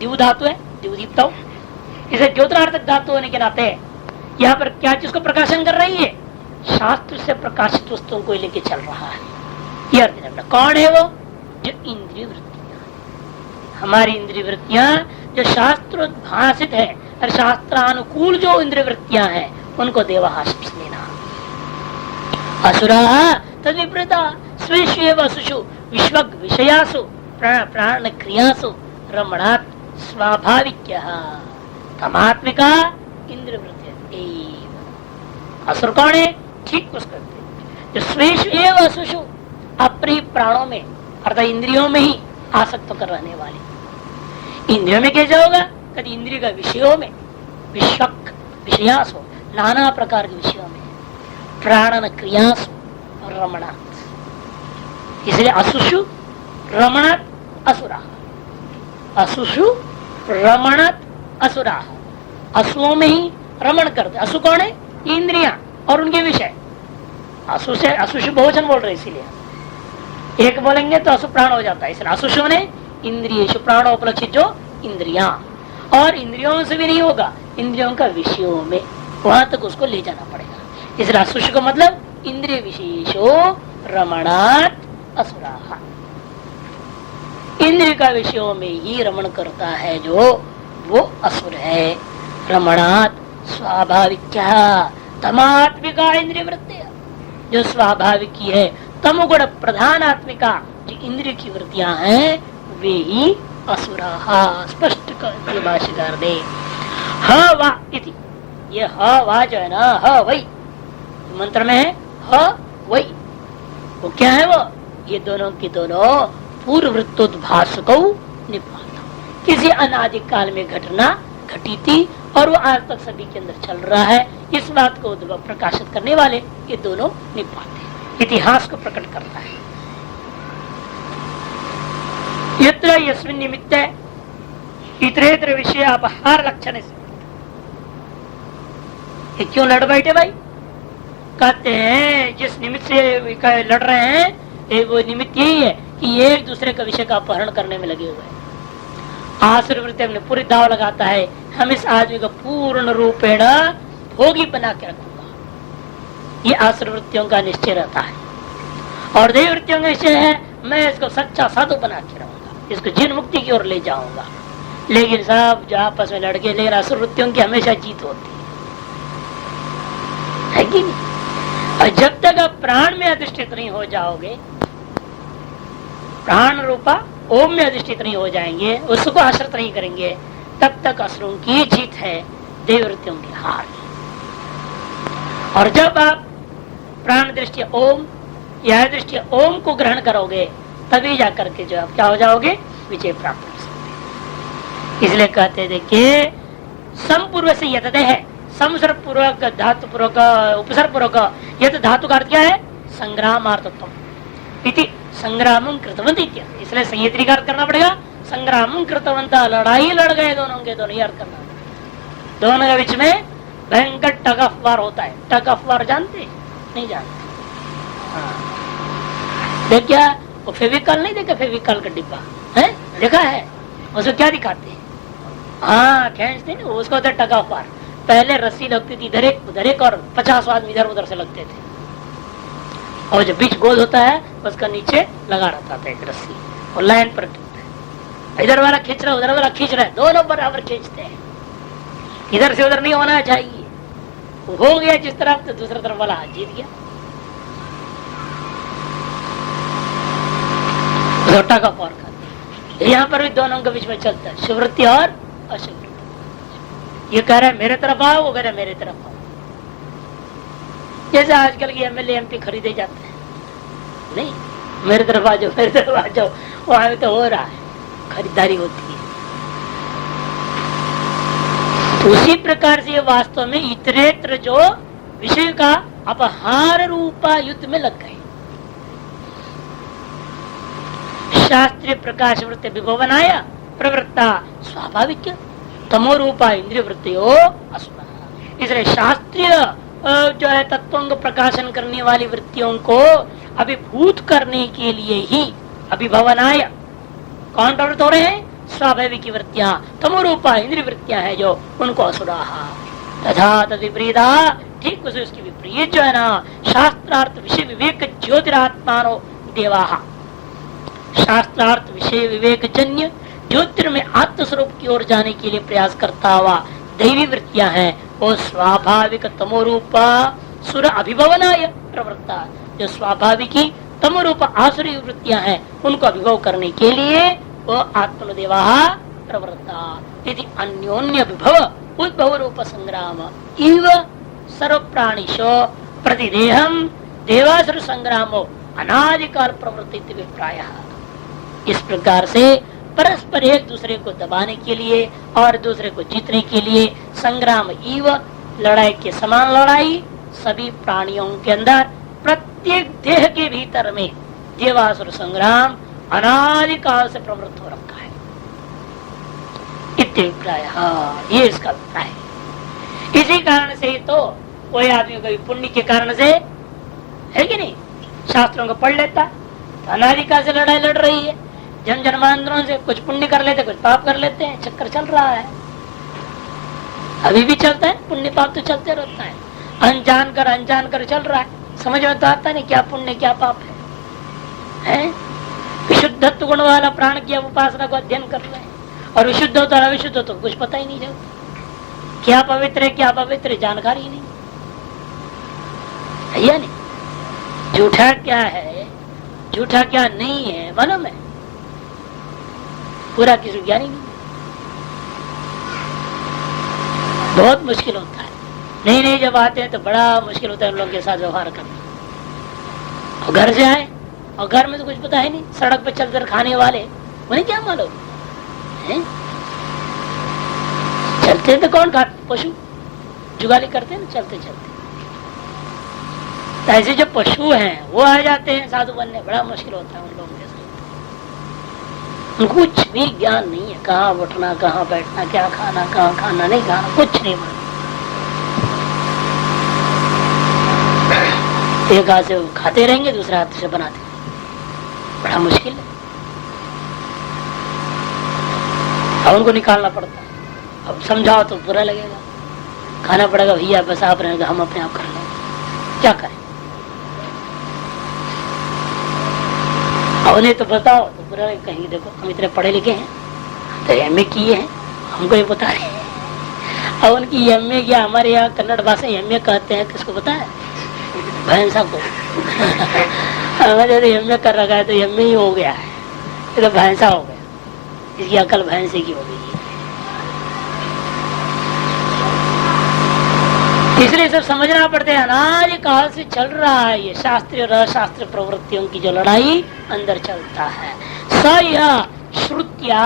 दिव धातु है, दिवदीप्त, इसे ज्योतिरार्थक धातु होने के नाते यहाँ पर क्या चीज को प्रकाशन कर रही है? शास्त्र से प्रकाशित वस्तुओं को लेके चल रहा है। यह अर्थ है। कौन है वो? जो इंद्रिय वृत्तियां, हमारी इंद्रिय वृत्तियां जो शास्त्रोद्भाषित है और शास्त्रानुकूल जो इंद्रिय वृत्तियां हैं, उनको देवाश्रम लेना। असुरा तद विपरीता स्वेष्वेव असुषु विश्वग विषयासु प्राण क्रियासु रमणात् स्वाभाविक्यः तमात्मिका इंद्रिय वृत्ति। असुर कौन है? ठीक उसको जो स्वेष्वेव असुषु अपने प्राणों में अर्थात इंद्रियों में ही आसक्त कर रहने वाले। इंद्रियों में कैसे होगा? कभी इंद्रिय का विषयों में, विश्वक विषयासु नाना प्रकार के विषयों में, प्राणन क्रियासु और रमणात्। इसलिए असुषु रमणात् असुरा, असुषु रमणात् असुरा, असुओं में ही रमण करते। असु कौन है? इंद्रियां और उनके विषय। असु से असुषु बहुवचन बोल रहे, इसीलिए एक बोलेंगे तो असु प्राण हो जाता है। इसलिए असुषु ने इंद्रियेषु प्राणोपलक्षित जो इंद्रियां, और इंद्रियों से भी नहीं होगा, इंद्रियों का विषयों में, वहां तक उसको ले जाना पड़ेगा। इसलिए असुषु का मतलब इंद्रिय विशेषो रमणात् असुरा, इंद्रिय का विषयों में ही रमण करता है जो वो असुर है। रमणात् स्वाभाविक तमात्मिका इंद्रिय वृत्ति, जो स्वाभाविक ही है, तमोगुण प्रधान आत्मिका जो इंद्रिय की वृत्तियां हैं, वे ही असुरा। स्पष्ट भाष्यकार ने ह वा इति, ये ह वा जो है ना, ह वही मंत्र में है, ह वही, वो क्या है? वो ये दोनों की दोनों पूर्व वृत्तोद्भासको निपाता, किसी अनादि काल में घटना घटी थी और वो आज तक सभी के अंदर चल रहा है। इस बात को प्रकाशित करने वाले ये दोनों निपाते, इतिहास को प्रकट करता है। यत्र यस्मिन् निमित्ते इतरेतर विषय अपहार लक्षण से। ये क्यों लड़ बैठे भाई? कहते हैं जिस निमित्त से लड़ रहे हैं, वो निमित्त यही है कि एक दूसरे का विषय का अपहरण करने में लगे हुए हैं। आसुर वृत्ति में पूरी दाव लगाता है, हम इस आदमी को पूर्ण रूपेण भोगी बना के रखूंगा, ये आसुर वृत्तियों का निश्चय रहता है। और देव वृत्तियों का निश्चय है, मैं इसको सच्चा साधु बना के रहूंगा, इसको जिन मुक्ति की ओर ले जाऊंगा। लेकिन सब जो आपस में लड़के, लेकिन आसुर वृत्तियों की हमेशा जीत होती है कि नहीं? और जब तक आप प्राण में अधिष्ठित नहीं हो जाओगे, प्राण रूपा ओम में अधिष्ठित नहीं हो जाएंगे, उसको आश्रित नहीं करेंगे, तब तक असुरों की जीत है, देववृत्तियों की हार। और जब आप प्राण दृष्टि ओम या दृष्टि ओम को ग्रहण करोगे, तभी जाकर के जो आप क्या हो जाओगे? विजय प्राप्त कर सकते। इसलिए कहते देखिए समपूर्व से यतते है, समसर्ग पूर्वक धातु पूर्वक उपसर्ग पूर्वक यत धातु का अर्थ क्या है? संग्रामार्थत्वम इति संग्रामं कृतवंत, इसलिए संयत्री का अर्थ करना पड़ेगा संग्रामं कृतवंत, लड़ाई लड़ गए दोनों के दोनों, ही अर्थ करना पड़ेगा। दोनों के बीच में भयंकर टग ऑफ वार होता है। टग ऑफ वार जानते नहीं? जानते? हाँ। देख क्या वो फेविकॉल नहीं देखा? फेविकॉल का डिब्बा है, देखा है? उसको क्या दिखाते हैं? हाँ खींचते नहीं, उसको होता है टग ऑफ वार। पहले रस्सी लगती थी इधर एक उधर एक, और 50 आदमी इधर उधर से लगते थे, और जब बीच गोल होता है उसका नीचे लगा रहता था एक रस्सी, और लाइन पर इधर वाला खींच रहा उधर वाला खींच रहा है, दोनों बराबर खींचते हैं। इधर से उधर नहीं होना चाहिए, हो गया जिस तरफ तो दूसरा तरफ वाला हाथ जीत गया। झोटा का पार कर, यहाँ पर भी दोनों के बीच में चलता है, शुभवृत्ति और अशुभवृत्ति। ये कह रहा है मेरे तरफ आओ, वो कह रहा है मेरे तरफ आओ। जैसे आजकल के एमएलए एमपी खरीदे जाते हैं, नहीं मेरे तरफ आ जाओ, मेरे तरफ आ जाओ, वहां तो हो रहा है, खरीदारी होती है। तो उसी प्रकार से ये वास्तव में इतरेत्र जो विषय का अपहार रूपा युद्ध में लग गए। शास्त्रीय प्रकाश वृत्ति विभवनाया प्रवृत्ता स्वाभाविक तमो रूपा इंद्रिय वृत्तियों अस्मरा। इसलिए शास्त्रीय जो है तत्वों को प्रकाशन करने वाली वृत्तियों को अभिभूत करने के लिए ही अभिभवनाय कौन प्रवृत्त हो रहे हैं? स्वाभाविक वृत्तियां, तमोरूपा इंद्रिय वृत्तियां है जो उनको असुराहा तथा तद विपरीता, ठीक उसे उसकी विपरीत जो है ना शास्त्रार्थ विषय विवेक ज्योतिरात्मानो देवाहा। शास्त्रार्थ विषय विवेक जन्य ज्योतिर्मय आत्मस्वरूप की ओर जाने के लिए प्रयास करता हुआ दैवी वृत्तियां हैं, वो स्वाभाविक तमोरूपा सुर अभिभवनाय प्रवृत्ता, जो स्वाभाविकी तमोरूप आसुरी वृत्तियां हैं उनको अभिभव करने के लिए वो आत्मदेवा प्रवृत्ता यदि अन्योन्य विभव उद्भव रूप संग्राम इव सर्व प्राणिशो प्रतिदेहम देवासुर संग्रामो अनादिकाल प्रवृत्ति विप्राय। इस प्रकार से परस्पर एक दूसरे को दबाने के लिए और दूसरे को जीतने के लिए संग्राम इव लड़ाई के समान लड़ाई सभी प्राणियों के अंदर प्रत्येक देह के भीतर में देवासुर संग्राम अनादिकाल से प्रवृत्त हो रखा है। इत्याभिप्राय, ये इसका अभिप्राय है। इसी कारण से तो कोई आदमी कभी पुण्य के कारण से है कि नहीं शास्त्रों को पढ़ लेता, तो अनादिकाल से लड़ाई लड़ रही है, जन जन्मांतरों से कुछ पुण्य कर लेते कुछ पाप कर लेते हैं, चक्कर चल रहा है, अभी भी चलता है, पुण्य पाप तो चलते रहता है, अनजान कर चल रहा है, समझ में तो आता नहीं क्या पुण्य क्या पाप है? विशुद्धत्व गुण वाला प्राण की उपासना को अध्ययन कर रहे हैं और विशुद्ध हो तो अविशुद्ध हो तो कुछ पता ही नहीं चलता, क्या पवित्र है क्या अपवित्र जानकारी ही नहीं है या नहीं। झूठा क्या है झूठा क्या नहीं है मालूम है, पूरा किसी ज्ञान ही नहीं। बहुत मुश्किल होता है, नहीं जब आते हैं तो बड़ा मुश्किल होता है उन लोगों के साथ व्यवहार करना। और घर से आए और घर में तो कुछ पता है नहीं, सड़क पे चलकर खाने वाले उन्हें क्या मालूम है? चलते तो कौन खाते? पशु जुगाली करते हैं ना चलते चलते। तो ऐसे जो पशु हैं वो आ जाते हैं साधु बनने, बड़ा मुश्किल होता है उन लोगों के साथ। उनको कुछ भी ज्ञान नहीं है, कहाँ उठना कहाँ बैठना, क्या खाना कहाँ खाना नहीं खाना, कुछ नहीं मालूम। एक हाथ से खाते रहेंगे दूसरे हाथ से बनाते, बड़ा मुश्किल है। अब उनको निकालना पड़ता है, अब समझाओ तो बुरा लगेगा, खाना पड़ेगा भैया बस आप रहेंगे हम अपने आप कर लेंगे, क्या करें? अब उन्हें तो बताओ तो बुरा कहेंगे, देखो हम इतने पढ़े लिखे हैं तो एमए किए हैं, हमको ये बता रहे। अब उनकी एमए क्या, हमारे यहाँ कन्नड़ भाषा एमए कहते हैं, किसको पता है? भैंसा को। हमारे एमए कर रखा है तो एमए ही हो गया है, ये तो भैंसा हो गया, इसकी अकल भैंसे की हो गई। इसलिए सब समझना पड़ता है, अनादिकाल से चल रहा है ये शास्त्रीय और अशास्त्रीय प्रवृत्तियों की जो लड़ाई अंदर चलता है। स यह श्रुत्या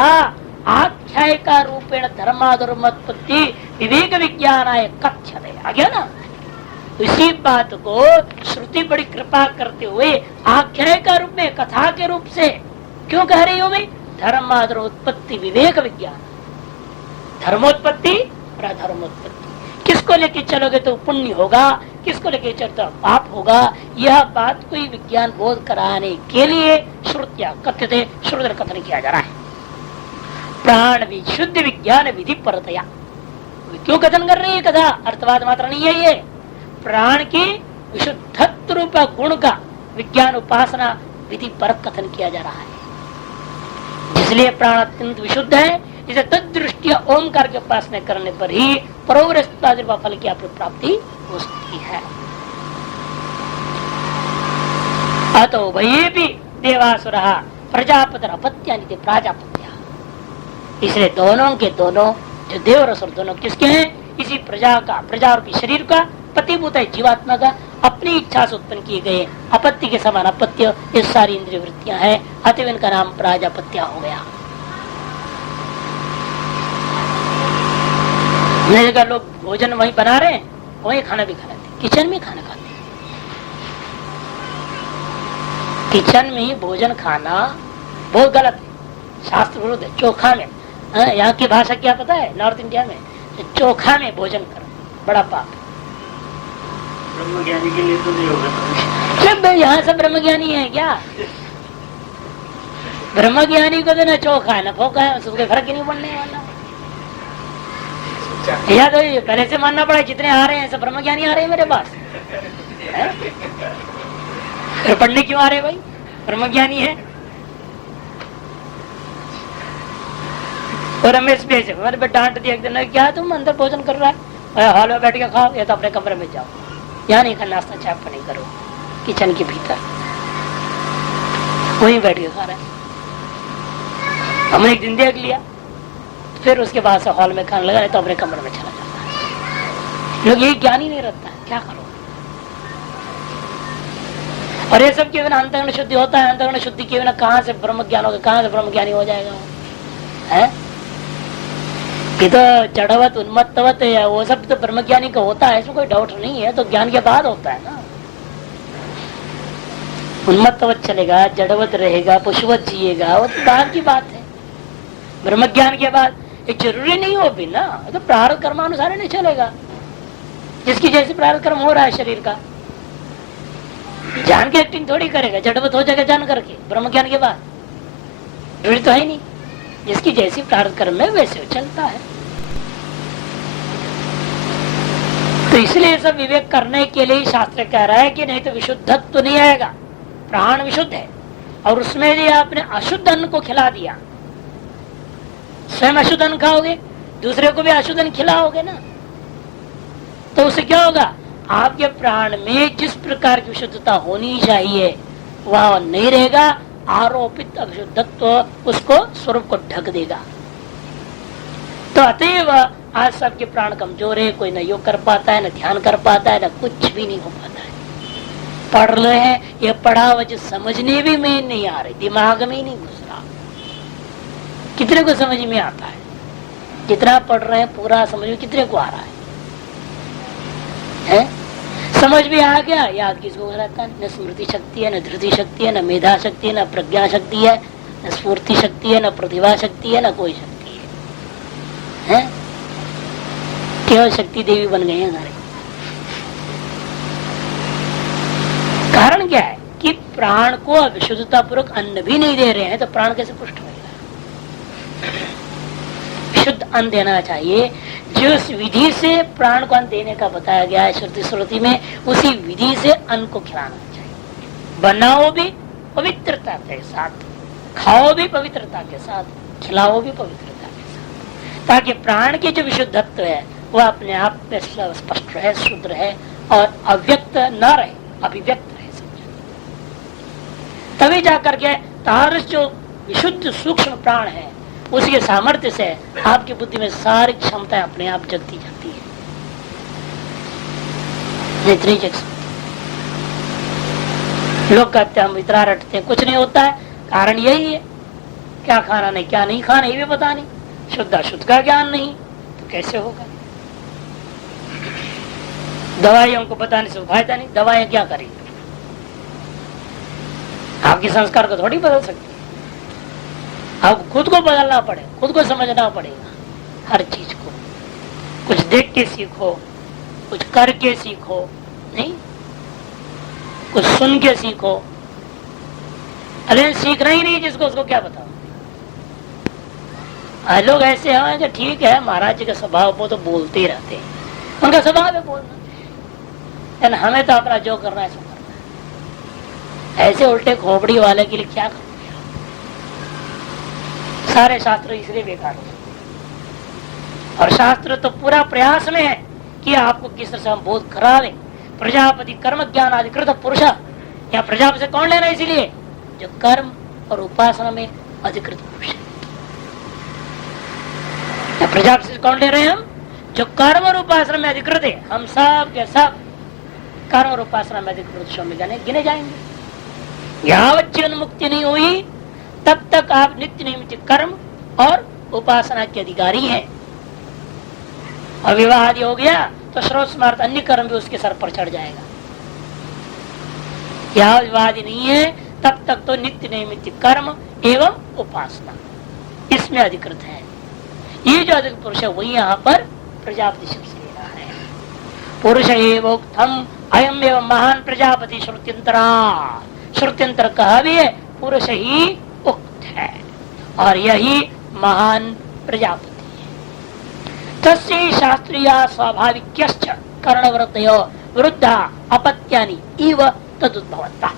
आख्यायिका रूपेण धर्माधर्मोत्पत्ति विवेक विज्ञान कथ्यते। आ गया ना। इसी बात को श्रुति बड़ी कृपा करते हुए आख्यायिका रूप में, कथा के रूप से क्यों कह रही हो भाई? धर्माधर्मोत्पत्ति विवेक विज्ञान, धर्मोत्पत्ति और अधर्मोत्पत्ति। किसको लेके चलोगे तो पुण्य होगा, किसको लेके चलते तो पाप होगा। यह बात कोई विज्ञान बोध कराने के लिए श्रुतियां कथ्यते, श्रुति कथन किया जा रहा है। प्राण विशुद्ध विज्ञान विधि परतया। क्यों कथन कर रही है कथा? अर्थवाद मात्र नहीं है ये। प्राण की विशुद्धत्व रूप गुण का विज्ञान उपासना विधि पर कथन किया जा रहा है। इसलिए प्राण अत्यंत विशुद्ध है। इसे तदृष्टिया ओमकार के उपासना करने पर ही परोवरस्तादिर्वा फल की आपको प्राप्ति हो सकती है। अतो भये भी देवासुर प्रजापति अपत्या प्राजापत्या। इसलिए दोनों के दोनों जो देव और असुर दोनों किसके हैं? इसी प्रजा का, प्रजा और शरीर का पतिभूत है जीवात्मा का, अपनी इच्छा से उत्पन्न किए गए अपत्य के समान अपत्य ये सारी इंद्रिय वृत्तियां हैं। अतः इनका नाम प्राजापत्या हो गया। नई जगह लोग भोजन वही बना रहे हैं, वही खाना भी खा रहे थे, किचन में खाना खाते हैं। किचन में भोजन खाना बहुत गलत है, शास्त्र विरुद्ध है। चोखा में, यहाँ की भाषा क्या पता है? नॉर्थ इंडिया में चोखा में भोजन करो बड़ा पाप। ब्रह्मज्ञानी के लिए तो नहीं होगा। यहाँ सब ब्रह्मज्ञानी है क्या? ब्रह्मज्ञानी को तो न चोखा है न फोका है, उसको फर्क ही नहीं पड़ने वाला। या तो पहले से मानना पड़ा, जितने आ रहे हैं सब ब्रह्मज्ञानी आ रहे हैं मेरे पास। फिर पढ़ने क्यों आ रहे भाई? ब्रह्मज्ञानी है। और रमेश भी ऐसे मैंने डांट दिया एक दिन, क्या तुम अंदर भोजन कर रहा है, हॉल में बैठ के खाओ या तो अपने कमरे में जाओ, यहाँ नहीं खाना, नाश्ता चाय नहीं करो किचन के भीतर, वहीं बैठ के खा रहा है। हमने एक दिन देख लिया, फिर उसके बाद से हॉल में खाने लगा, नहीं तो अपने कमरे में चला जाता है। लोग यही ज्ञान ही नहीं रहता है, क्या करो। और ये सब के बिना अंतःकरण शुद्धि होता है, अंतःकरण शुद्धि के बिना कहाँ से ब्रह्म ज्ञान होगा, कहाँ से ब्रह्म ज्ञानी हो जाएगा है? कि तो जड़वत उन्मत्तवत है, वो सब तो ब्रह्म ज्ञानी का होता है, इसमें कोई डाउट नहीं है। तो ज्ञान के बाद होता है ना। उन्मत्तवत चलेगा, जड़वत रहेगा, पशुवत जिएगा, वो तो बाद की बात है। ब्रह्म ज्ञान के बाद ये जरूरी नहीं हो भी ना, तो प्रारब्ध कर्मानुसार नहीं चलेगा। जिसकी जैसे प्रारब्ध कर्म हो रहा है शरीर का, जान के एक्टिंग थोड़ी करेगा, जड़वत हो जाएगा जान करके ब्रह्म ज्ञान के बाद, जरूरी तो है नहीं। जिसकी जैसी प्रारब्ध कर्म है वैसे चलता है। तो इसलिए सब विवेक करने के लिए शास्त्र कह रहा है कि नहीं तो विशुद्धत्व तो नहीं आएगा। प्राण विशुद्ध है और उसमें यदि आपने अशुद्ध अन्न को खिला दिया, स्वयं अशुद्ध अन्न खाओगे, दूसरे को भी अशुद्ध अन्न खिलाओगे ना, तो उससे क्या होगा? आपके प्राण में जिस प्रकार की विशुद्धता होनी चाहिए वह नहीं रहेगा। आरोपित अविशुद्धत्व उसको स्वरूप को ढक देगा। तो अतएव आज सबके प्राण कमजोर है, कोई न योग कर पाता है, न ध्यान कर पाता है, न कुछ भी नहीं हो पाता है। पढ़ रहे हैं, ये पढ़ा वजह समझने भी में नहीं आ रही, दिमाग में ही नहीं घुस रहा। कितने को समझ में आता है? जितना पढ़ रहे हैं पूरा समझ में कितने को आ रहा है? समझ में आ गया, याद किसको रहता है? न स्मृति शक्ति है, न धृति शक्ति है, न मेधा शक्ति है, न प्रज्ञा शक्ति है, न स्फूर्ति शक्ति है, न प्रतिभा शक्ति है, न कोई शक्ति है। केवल शक्ति देवी बन गए हैं हमारे। कारण क्या है कि प्राण को अविशुद्धता पूर्वक अन्न भी नहीं दे रहे हैं, तो प्राण कैसे पुष्ट होगा? शुद्ध अन्न देना चाहिए। जिस विधि से प्राण को अन्न देने का बताया गया है श्रुति स्मृति में, उसी विधि से अन्न को खिलाना चाहिए। बनाओ भी पवित्रता के साथ, खाओ भी पवित्रता के साथ, खिलाओ भी पवित्रता के साथ, ताकि प्राण के जो विशुद्धत्व है वह अपने आप में स्पष्ट रहे, शुद्ध रहे और अव्यक्त न रहे, अभिव्यक्त रहे। तभी जाकर के तार जो विशुद्ध सूक्ष्म प्राण है उसके सामर्थ्य से आपकी बुद्धि में सारी क्षमताएं अपने आप जगती जाती है। इतनी जग सकती। लोग कहते हैं हम इतना रटते हैं, कुछ नहीं होता है। कारण यही है, क्या खाना नहीं क्या नहीं खाना ये भी पता नहीं। शुद्ध अशुद्ध का ज्ञान नहीं तो कैसे होगा? दवाइयों को बताने से फायदा नहीं। दवाएं क्या करेंगी? आपके संस्कार को थोड़ी बदल सकती है। आपको खुद को बदलना पड़े, खुद को समझना पड़ेगा हर चीज को। कुछ देख के सीखो, कुछ करके सीखो, नहीं कुछ सुन के सीखो। अरे सीखना ही नहीं जिसको उसको क्या बताओ। लोग ऐसे हैं कि ठीक है महाराज जी का स्वभाव वो तो बोलते ही रहते हैं, उनका स्वभाव है बोलना, लेकिन हमें तो अपना जो करना है सो करना है। ऐसे उल्टे खोपड़ी वाले के लिए क्या करोगे? सारे शास्त्र इसलिए बेकार हो। और शास्त्र तो पूरा प्रयास में है कि आपको किस तरह से हम बोध करा लें। प्रजापति कर्म ज्ञान अधिकृत पुरुष, या प्रजापति से कौन लेना? इसीलिए जो कर्म और उपासना में अधिकृत पुरुष है। या प्रजापति से कौन ले रहे हैं हम? जो कर्म और उपासना में अधिकृत है। हम सब के सब कर्म और उपासना में अधिकृत में गिने जाएंगे। यावत जीवन मुक्ति नहीं हुई तब तक आप नित्य नियमित कर्म और उपासना के अधिकारी हैं। और विवाह आदि हो गया तो श्रोत स्मार्थ अन्य कर्म भी उसके सर पर चढ़ जाएगा। यह विवाह आदि नहीं है तब तक तो नित्य नियमित कर्म एवं उपासना इसमें अधिकृत है। ये जो अधिक पुरुष है वही यहाँ पर प्रजापति शब्द से ले रहा है। पुरुष एवोक्तम अयम एवं महान प्रजापति श्रुत्यंतरा। श्रुत्यंतर कहा भी है पुरुष ही उक्त है और यही महान प्रजापति है। तस्य शास्त्रीय स्वाभाविक कर्णवृत्तयो विरुद्धा अपत्यानि इव तदुद्भवता।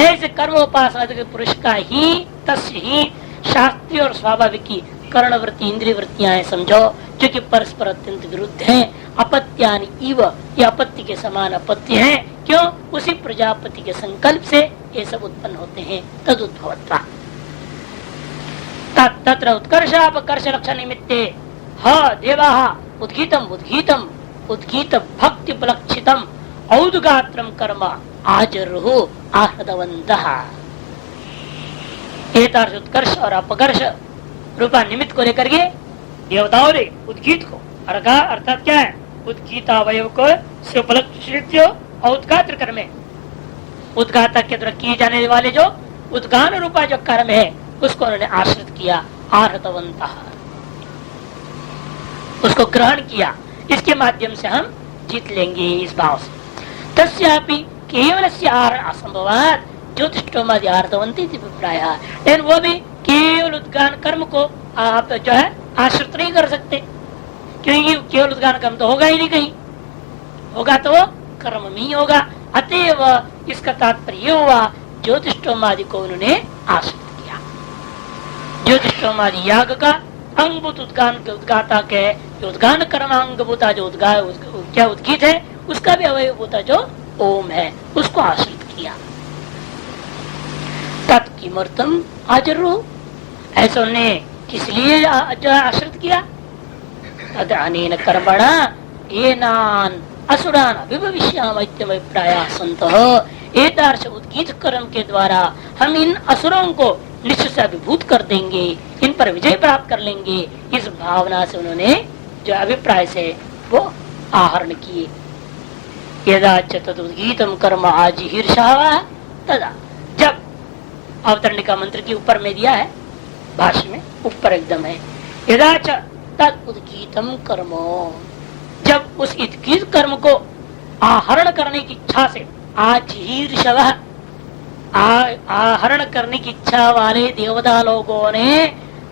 ऐसे कर्म उपासना पुरुष का ही तस्य ही शास्त्रीय और स्वाभाविक की कर्णवृत्ति इंद्रिय वृत्तियां हैं, समझो, जो कि परस्पर अत्यंत विरुद्ध हैं। अपत्यानि इव, ये अपत्ति के समान अपत्य है। क्यों? उसी प्रजापति के संकल्प से ये सब उत्पन्न होते हैं। तदुद्भवत्वा तत्र उत्कर्ष अपकर्ष लक्षण निमित्ते देवा उद्गीतम उद्गीतम उद्गीत भक्ति उपलक्षितम औदगात्रम कर्म आचरुः आहृतवन्तः। उत्कर्ष और अपकर्ष रूपा निमित्त को लेकर के देवताओं ने उद्गीत को अर्थात क्या है? उद्गीत अवयव को से उपलक्षित औदगात्र कर्म, उद्गाता के द्वारा किए जाने वाले जो उद्गान रूपा जो कर्म है उसको उन्होंने आश्रित किया। आहृतवन्तः, उसको ग्रहण किया। इसके माध्यम से हम जीत लेंगे इस भाव से। तस्यापि केवलस्य असंभवात् ज्योतिष्ठोमादि आहृतवन्ति अभिप्राय। लेकिन वो भी केवल उद्गान कर्म को आप जो है आश्रित नहीं कर सकते, क्योंकि केवल उद्गान कर्म तो होगा ही नहीं, कहीं होगा तो वो कर्म में ही होगा। अतएव इसका तात्पर्य हुआ ज्योतिष्ठोमादि को उन्होंने आश्रित किया। ज्योतिष्ठोमादि याग का अंगभूत उद्गान के उद्गाता के उद्गान कर्मांगभूता जो क्या उद्गीत है उसका भी अवयवभूता जो ओम है उसको आश्रित किया। तत्किमर्थम आचरो, ऐसा उन्हें किस लिए जो आश्रित किया? तद अनेन कर्मणा एनान असुरान अभिभविष्यामि संतः। एतादृश उद्गीत कर्म के द्वारा हम इन असुरों को निश्चय से अभिभूत कर देंगे, इन पर विजय प्राप्त कर लेंगे। इस भावना से उन्होंने जो अभिप्राय से वो आहरण किए। यदा चतुर्गीतम कर्म आजिहीर्षा तदा, जब अवतरणिका मंत्र के ऊपर में दिया है भाष्य में ऊपर एकदम है, यदा च तद उद्गीतम कर्म, जब उस उद्गीत कर्म को आहरण करने की इच्छा से आजिहीर्षव आहरण करने की इच्छा वाले देवता लोगों ने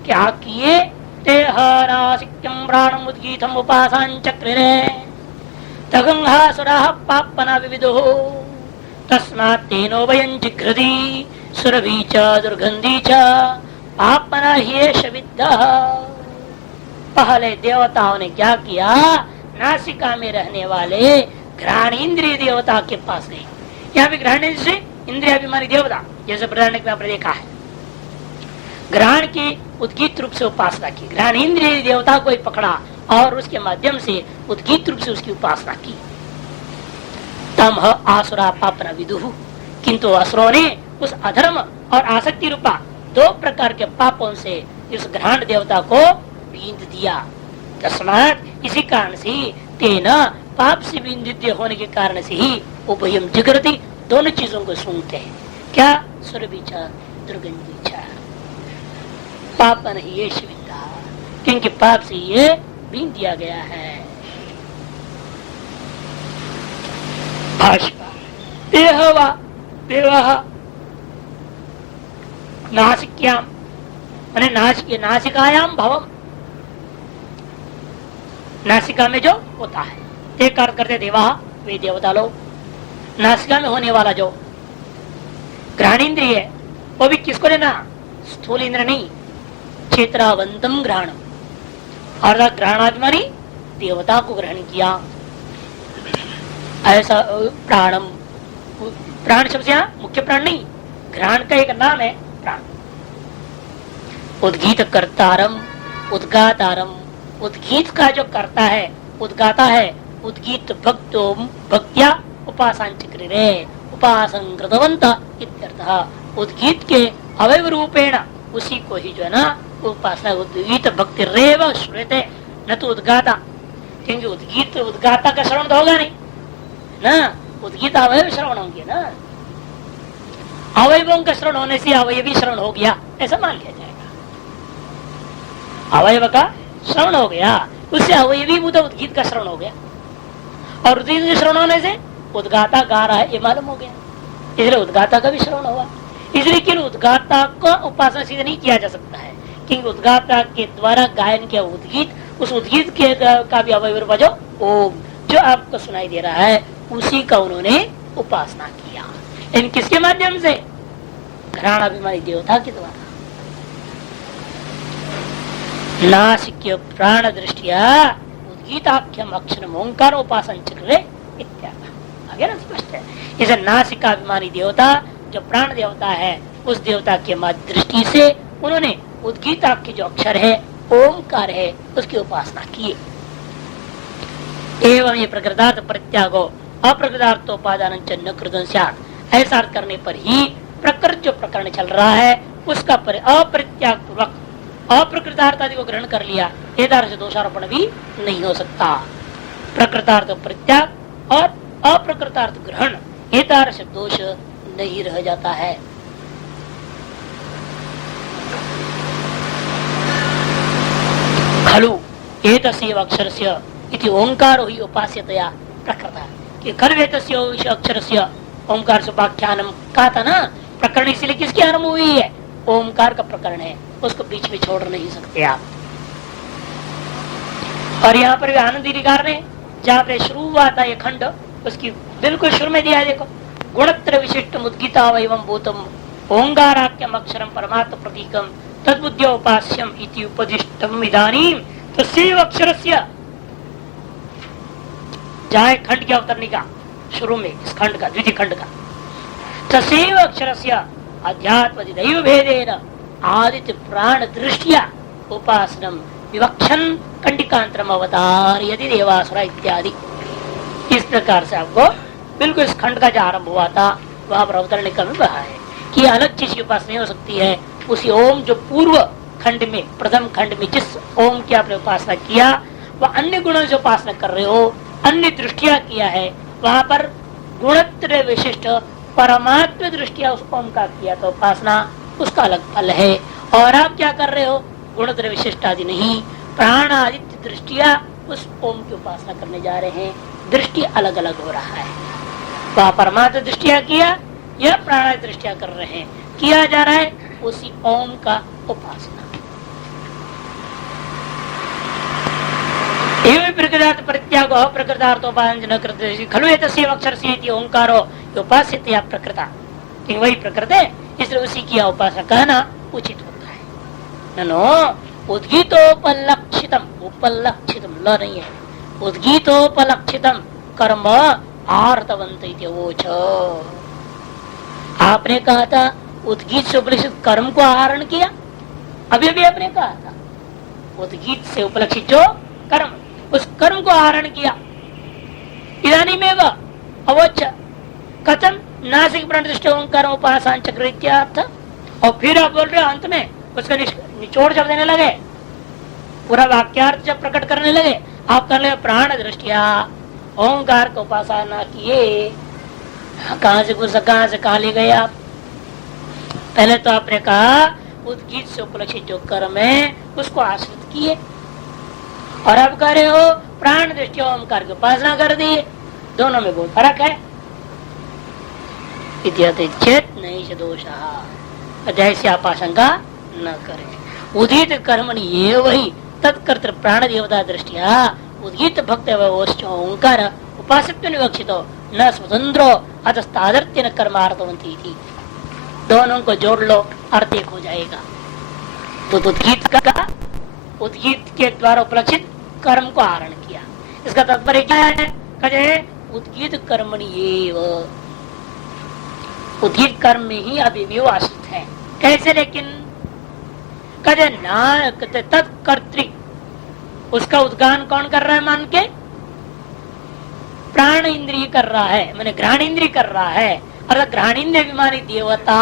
क्या किए? तेहरासिक्यम प्राणम उद्गीतम उपासां चक्रिरे तगंहासुराः पापना विविदुः तस्मात् तेनो वयं जिघ्रति सुरभि च दुर्गंधी च पापना ह्येष विद्धः। पहले देवताओं ने क्या किया? नासिका में रहने वाले घ्राण इंद्रिय देवता के पास गए। यहाँ भी घ्राण से इंद्रियाभिमानी देवता, जैसे प्रधान में आपने देखा है, घ्राण की उद्गीत रूप से उपासना की। घ्राण इंद्रिय देवता को ही पकड़ा और उसके माध्यम से उद्गीत रूप से उसकी उपासना की। तम आसुरा पापना विदुः, किंतु असुरों ने उस अधर्म और आसक्ति रूपा दो प्रकार के पापों से इस घ्राण देवता को बींद दिया। तस्मात इसी कारण से तेना पाप से बिंदित होने के कारण से ही उभयम जिगरती दोनों चीजों को सुनते हैं। क्या? सुर विचार दुर्गंध विचार। पाप नहीं ये शिविता, क्योंकि पाप से ये बीन दिया गया है। भाषा देहवा देवः नासिक्याम माने नासिकायाम भवम, नासिका में जो होता है ते कार्य करते देवा वे देवता लोग। नासिका में होने वाला जो घ्राणेन्द्रिय है वो भी किसको लेना? स्थूल इंद्र नहीं, क्षेत्रावंतम ग्रहण, और ग्रहणात्मानी देवता को ग्रहण किया। ऐसा प्राणम, प्राण शब्द यहाँ मुख्य प्राण नहीं, घ्राण का एक नाम है प्राण। उद्गीत कर्तारम उद्गातारम, उद्गीत का जो करता है उद्गाता है, उद्गीत भक्तो भक्त्या उपासंचक्रिरे उपासन कृतवंत इत्यर्थः। उद्गीत के अवयव रूपेण उसी को ही जो है ना उपासना, उद्गीत भक्ति रेव श्रूयते न तो उद्गाता, क्योंकि उद्गीत उद्गाता का श्रवण तो होगा नहीं ना, उद्गीत अवयव श्रवण होंगे ना। अवयवों का श्रवण होने से अवयवी श्रवण हो गया ऐसा मान लिया जाएगा। अवयव का श्रवण हो गया, उससे अवयवी मुद्दा उद्गीत का श्रवण हो गया, और उद्गीत के श्रवण होने से उद्गाता गा रहा है ये मालूम हो गया, इसलिए उद्गाता का भी श्रवण हुआ। इसलिए केवल उद्गाता का उपासना सीधे नहीं किया जा सकता है, क्योंकि उद्गाता के द्वारा गायन किया उद्गीत, उस उद्गीत के का भी अवयव बजो ओम जो आपको सुनाई दे रहा है, उसी का उन्होंने उपासना किया। इन किसके माध्यम से? घ्राणाभिमानी देवता के द्वारा। नासिक्य प्राण दृष्टिया उद्गीताख्यम अक्षरम ओंकार उपासन चक्रे इत्यादि आगे ना स्पष्ट है। इसे नासिकाभिमानी देवता जो प्राण देवता है, उस देवता के दृष्टि से उन्होंने उद्गीताख्य जो अक्षर है ओंकार है उसकी उपासना की। एवं ये प्रकृतार्थ प्रत्यागो अप्रकृतार्थोपादान न कृतन स्यात्, ऐसा करने पर ही प्रकृत जो प्रकरण चल रहा है उसका अप्रत्याग पूर्वक अप्रकृतार्थ आदि को ग्रहण कर लिया, ये तरह से दोषारोपण भी नहीं हो सकता। प्रकृतार्थ प्रत्याग और अप्रकृतार्थ ग्रहण ये तरह से दोष नहीं रह जाता है। खलु एतस्यैव अक्षरस्य इति ओंकारो ही उपास्यतया प्रकृता, कि खलु एतस्यैव अक्षरस्य ओंकार से उपाख्यानम कहा था ना, प्रकरण इसलिए किसकी आरंभ हुई है? ओंकार का प्रकरण है, उसको बीच में छोड़ नहीं सकते आप। और यहाँ पर भी आनंदी ऋकार ने जहाँ पे शुरू हुआ था ये खंड, उसकी बिल्कुल शुरू में दिया है, देखो गुणत्र विशिष्ट मुद्गिता एवं भूतम ओंकाराख्यम अक्षरम परमात्म प्रतीकम तद्बुद्ध्योपास्यम इति उपदिष्टम इदानीम तस्यैव अक्षरस्य, जहाँ खंड के अवतरणी का शुरू में इस खंड का द्वितीय खंड का तस्यैव अक्षरस्य अध्यात्म दैव भेदेन आदित्य प्राण दृष्टिया उपासनम विवक्षन कंडिकांतरम अवतार यदि देवासुरा इत्यादि। इस प्रकार से आपको बिल्कुल इस खंड का जो आरंभ हुआ था वहां पर अवतरण क्रम रहा है कि अलग चीज की उपासना नहीं हो सकती है। उसी ओम जो पूर्व खंड में प्रथम खंड में जिस ओम की आपने उपासना किया वह अन्य गुणों से उपासना कर रहे हो, अन्य दृष्टिया किया है, वहां पर गुणत्र विशिष्ट परमात्म दृष्टिया उस ओम का किया तो उपासना उसका अलग फल है। और आप क्या कर रहे हो? गुणत्र विशिष्ट आदि नहीं, प्राण आदित्य दृष्टिया उस ओम की उपासना करने जा रहे हैं, दृष्टि अलग अलग हो रहा है। वह परमात्म दृष्टिया किया, यह प्राण दृष्टिया कर रहे हैं, किया जा रहा है उसी ओम का उपासना। प्रकृतार्थ प्रत्याग प्रकृतार्थोपासना न करते खलु एतस्यैव अक्षरस्य इति ओंकारो उपास्यतया प्रकृता, वही प्रकृत है इसलिए उसी की उपासना कहना उचित होता है। ननो उद्गीतोपलक्षितम, उपलक्षितम ल नहीं है, उद्गीतोपलक्षितम कर्म आर्तवंत इति वोच। आपने कहा था उद्गीत से उपलक्षित कर्म को आहरण किया, अभी अभी आपने कहा था उद्गीत से उपलक्षित जो कर्म उस कर्म को आहरण किया। इदानीं में अवोच कथम नासिक प्राण दृष्टि ओंकार उपासन चक्र इत्यार्थ, और फिर आप बोल रहे हो अंत में उसका निचोड़ जब देने लगे, पूरा वाक्यार्थ जब प्रकट करने लगे, आप करने लगे प्राण दृष्टिया ओंकार को उपासना किए। कहां से घुस, कहां से कहां ले गए आप? पहले तो आपने कहा उद्गीत से उपलक्षित जो कर्म है उसको आश्रित किए, और अब कह रहे हो प्राण दृष्टि ओंकार की उपासना कर दी। दोनों में बहुत फर्क है। चेत नहीं दोष, जैसे आप आशंका न करें। उदित कर्मणि ये वही तत्कर्तृ प्राण देवता दृष्टिया उद्गीत भक्त ओंकार उपासित्व विवक्षित न स्वतंत्रो अतस्तादर्त्य कर्मार्थवंती थी। दोनों को जोड़ लो, अर्थ एक हो जाएगा। तो उद्गीत के द्वारा उपलक्षित कर्म को आहरण किया, इसका तात्पर्य क्या है? कहे उद्गीत कर्मणि एव, उद्गीत कर्म में ही अभी आश्रित है। कैसे? लेकिन कहे ना तत्कर्तृ, उसका उद्गान कौन कर रहा है? मान के प्राण इंद्रिय कर रहा है, मैंने घ्राण इंद्रिय कर रहा है, और घ्राण इंद्रिय अभिमानी देवता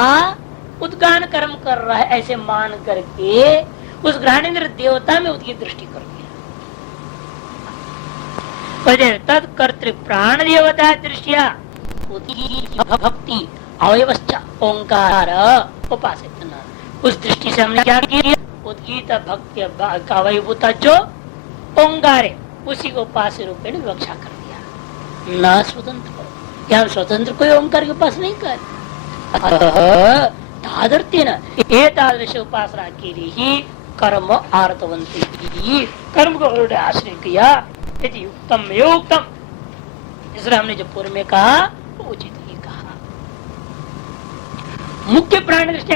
उद्गान कर्म कर रहा है, ऐसे मान करके उस घ्राण इंद्रिय देवता में उसकी दृष्टि कर दिया। तत्कर्तृ प्राण देवता दृष्टिया भक्ति अवयवस्था ओंकार उपासित, उस दृष्टि से हमने क्या किया? उद्गीत भक्ति का अवयभूता जो ओंकार है उसी को उपास्य रूप में विवक्षा कर दिया, न स्वतंत्र। क्या स्वतंत्र कोई ओंकार के पास नहीं कर? तादर्त्य न एतादृश उपासना के लिए ही कर्म आर्तवंती, कर्म को आश्रय किया। यदि उत्तम उत्तम, इसलिए हमने जो पूर्व में कहा वो उचित ही कहा। मुख्य प्राण दृष्टि